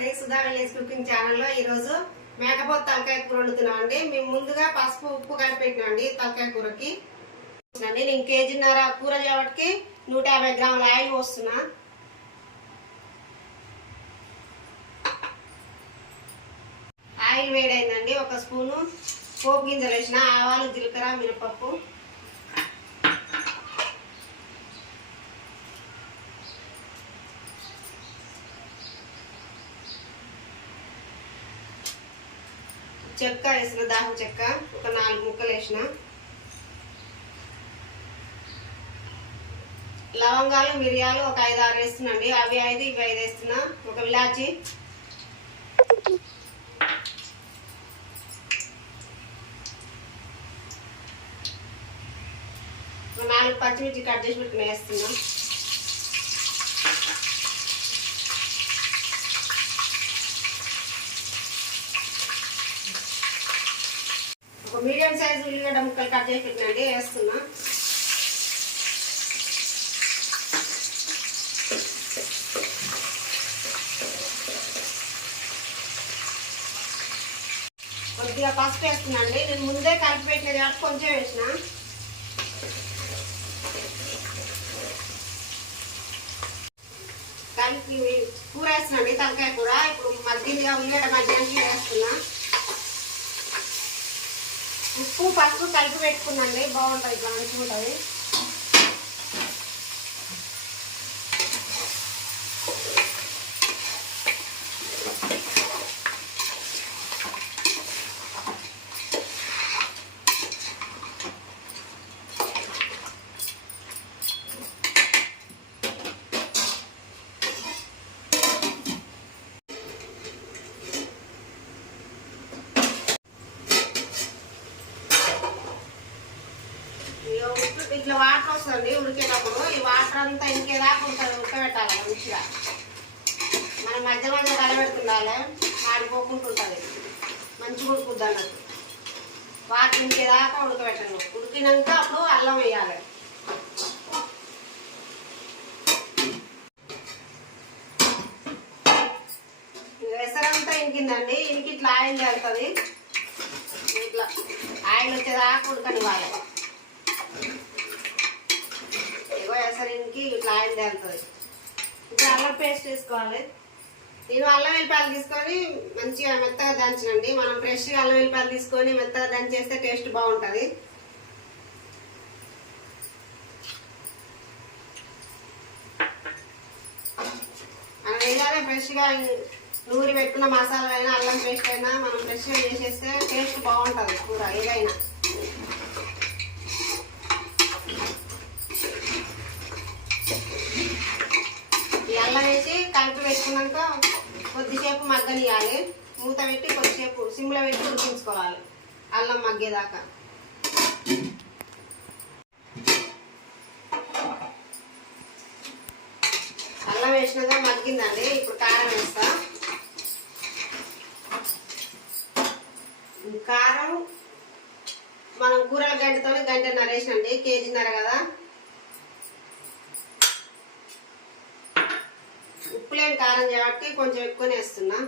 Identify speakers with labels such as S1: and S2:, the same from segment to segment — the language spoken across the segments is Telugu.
S1: నమస్తే సుధా విలేజ్ కుకింగ్ ఛానల్లో ఈరోజు మేకపోతు తలకాయ కూర వండుతున్నాం అండి మేము ముందుగా పసుపు ఉప్పు కలిపెట్టినాం అండి తలకాయ కూరకి. నేను కేజీన్నర కూర కాబట్టి నూట యాభై గ్రాముల ఆయిల్ పోస్తున్నా. ఆయిల్ వేడైందండి. ఒక స్పూను పోపు గింజలు వేసిన ఆవాలు జీలకర్ర మినపప్పు. చెక్క వేసిన దాహం చెక్క ఒక నాలుగు ముక్కలు వేసిన. లవంగాలు మిరియాలు ఒక ఐదు ఆరు వేస్తున్నాండి. అవి ఐదు ఇవి ఐదు వేస్తున్నా. ఒక విలాచి. ఒక నాలుగు పచ్చిమిర్చి కట్ చేసి పెట్టుకుని వేస్తున్నాం ఒక మీడియం సైజు ఉల్లిగడ్డ ముక్కలు కట్ చేసి పెట్టినండి వేస్తున్నా కొద్దిగా పసుపు వేస్తున్నాండి. నేను ముందే కలిపి పెట్టినది కాబట్టి కొంచెం వేసిన. కలిపి కూర వేస్తున్నాండి తలకాయ కూర. ఇప్పుడు మధ్యగా ఉల్లిగడ్డ మధ్యాహ్నం వేస్తున్నా. ఉప్పు పసుపు కలిపి పెట్టుకున్నాండి బాగుంటుంది ఇట్లా మంచిగా ఉంటుంది ఇక ఉప్పు ఇట్లా వాటర్ వస్తుంది ఉడికేటప్పుడు. ఈ వాటర్ అంతా ఇంకేదాకా ఉంటుంది ఉడకబెట్టాలి మంచిగా. మనం మధ్య మధ్య కలబెడుతుండాలి ఆడిపోకుండా ఉంటుంది మంచిగా ఉడుకుద్ది అన్నట్టు. వాటర్ ఇంకేదాకా ఉడకబెట్టండి. ఉడికినాక అప్పుడు అల్లం వేయాలి. ఎసరంతా ఇంకిందండి. ఇంకిట్లా ఆయిల్ చేస్తుంది ఇట్లా ఆయిల్ వచ్చేదాకా ఉడకండి వాళ్ళు ఎసరికి ఇట్లా ఆయిల్ తేలుతుంది. ఇప్పుడు అల్లం పేస్ట్ వేసుకోవాలి. నేను అల్లం వెల్లిపాయలు తీసుకొని మంచిగా మెత్తగా దంచనండి. మనం ఫ్రెష్గా అల్లం వెల్లిపాయలు తీసుకొని మెత్తగా దంచేస్తే టేస్ట్ బాగుంటుంది. మనం వేయాలి ఫ్రెష్గా నూరి పెట్టుకున్న మసాలా అయినా అల్లం పేస్ట్ అయినా మనం ఫ్రెష్గా చేసేస్తే టేస్ట్ బాగుంటుంది కూర ఏదైనా ఈ అల్లం వేసి కలిపి పెట్టుకున్నాక కొద్దిసేపు మగ్గనియాలి. మూత పెట్టి కొద్దిసేపు సిమ్లో పెట్టి ఉడికించుకోవాలి. అల్లం మగ్గేదాకా. అల్లం వేసినదా మగ్గిందండి. ఇప్పుడు కారం వేస్తా. కారం మనం కూరల గంటతోనే గంటన్నర వేసినండి కేజీన్నర కదా. ఉప్పు కారం కాబట్టి కొంచెం ఎక్కువనే వేస్తున్నా.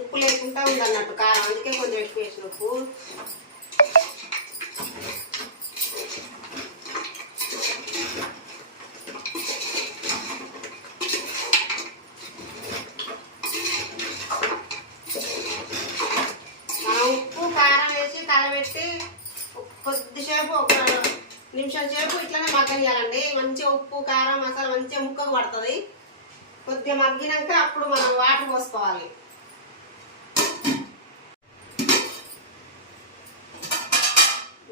S1: ఉప్పు లేకుండా ఉందన్నట్టు కారం అందుకే కొంచెం ఎక్కువ వేసిన ఉప్పు. మనం ఉప్పు కారం వేసి కలబెట్టి కొద్దిసేపు ఒక నిమిషం సేపు ఇట్లనే మగ్గనియాలండి మంచిగా ఉప్పు కారం మసాలా మంచిగా ముక్కకు పడుతుంది. కొద్దిగా మగ్గినాక అప్పుడు మనం వాటర్ పోసుకోవాలి.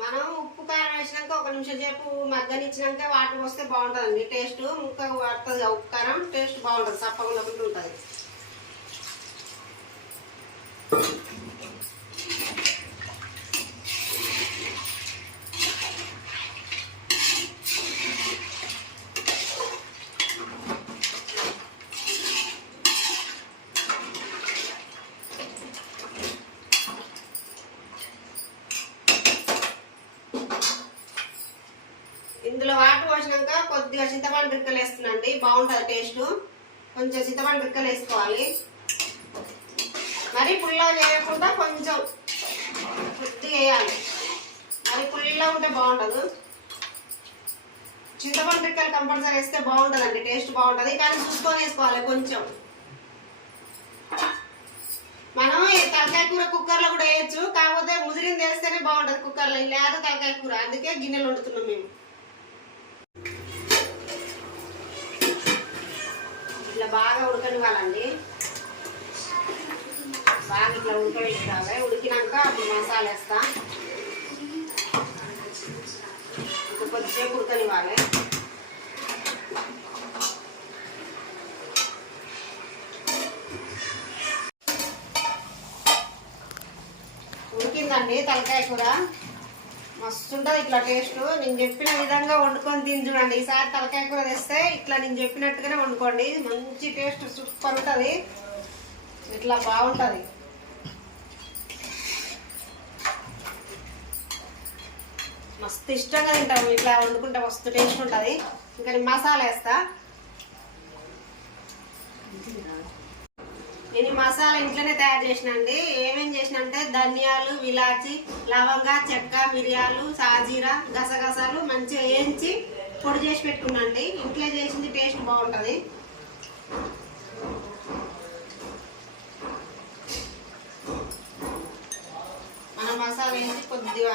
S1: మనం ఉప్పు కారం వేసినాక ఒక నిమిషం సేపు మగ్గనిచ్చినాక వాటర్ పోస్తే బాగుంటుందండి. టేస్ట్ ముక్కకు పడుతుంది ఉప్పు కారం టేస్ట్ బాగుంటుంది. సప్పగా ఉంటుంది ఇందులో వాటర్ పోసినాక కొద్దిగా చింతపండు రిక్కలు వేస్తున్నాండి బాగుంటుంది టేస్ట్. కొంచెం చింతపండు రిక్కలు వేసుకోవాలి. మరి పుల్ల చేయకుండా కొంచెం కొద్దిగా వేయాలి. మరి పుల్లిలా ఉంటే బాగుండదు. చింతపండు పిక్కలు కంపల్సరీ వేస్తే బాగుంటుందండి. టేస్ట్ బాగుంటుంది. కానీ చూసుకొని వేసుకోవాలి కొంచెం. మనం తలకాయ కూర కుక్కర్లో కూడా వేయచ్చు. కాకపోతే ముదిరింది వేస్తేనే బాగుంటుంది కుక్కర్లో. లేదా తలకాయ కూర. అందుకే గిన్నెలు వండుతున్నాం మేము. ఇట్లా బాగా ఉడకనివ్వాలండి. బాగా ఇట్లా ఉడకబెట్టుకోవాలి ఉడికినాక అప్పుడు మసాలా వేస్తా. ఇప్పుడు కొద్దిసేపు ఉడకనివ్వాలి. ఉడికిందండి తలకాయ కూర. మస్తు ఉంటుంది ఇట్లా టేస్ట్ నేను చెప్పిన విధంగా వండుకొని తిని చూడండి. ఈసారి తలకాయ కూర తెస్తే ఇట్లా నేను చెప్పినట్టుగానే వండుకోండి. మంచి టేస్ట్ సూపర్ ఉంటుంది. ఇట్లా బాగుంటుంది. మస్తు ఇష్టంగా తింటాము. ఇట్లా వండుకుంటే మస్తు టేస్ట్ ఉంటుంది. ఇంకా నేను మసాలా వేస్తా. నేను ఈ మసాలా ఇంట్లోనే తయారు చేసిన అండి. ఏమేం చేసిన అంటే ధనియాలు విలాచి లవంగ చెక్క మిరియాలు సాజీరా గసగసాలు మంచిగా వేయించి పొడి చేసి పెట్టుకున్నాండి ఇంట్లో చేసింది టేస్ట్ బాగుంటుంది. మన మసాలా వేసి కొద్దిగా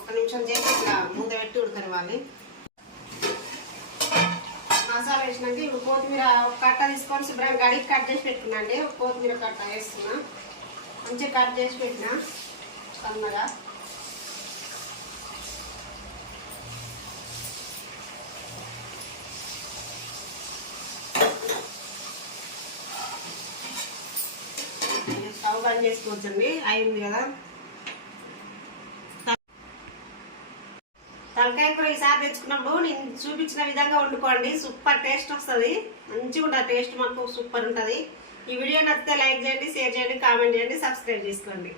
S1: ఒక నిమిషం చేసి ఇట్లా మూత పెట్టి ఉడకనివ్వాలి. మసాలా వేసినాక ఇప్పుడు కొత్తిమీర కట్ట తీసుకొని శుభ్రంగా కడిగి కట్ చేసి పెట్టుకున్నాండి అండి. కొత్తిమీర కట్ట వేస్తున్నా. మంచిగా కట్ చేసి పెట్టిన. సన్నగా. స్టవ్ బంద్ చేసుకోవచ్చండి. అయింది కదా. తలకాయ కూర ఈసారి తెచ్చుకున్నప్పుడు నేను చూపించిన విధంగా వండుకోండి. సూపర్ టేస్ట్ వస్తుంది. మంచిగా ఉంటుంది టేస్ట్ మాకు సూపర్ ఉంటుంది. ఈ వీడియో నచ్చితే లైక్ చేయండి షేర్ చేయండి కామెంట్ చేయండి సబ్స్క్రైబ్ చేసుకోండి.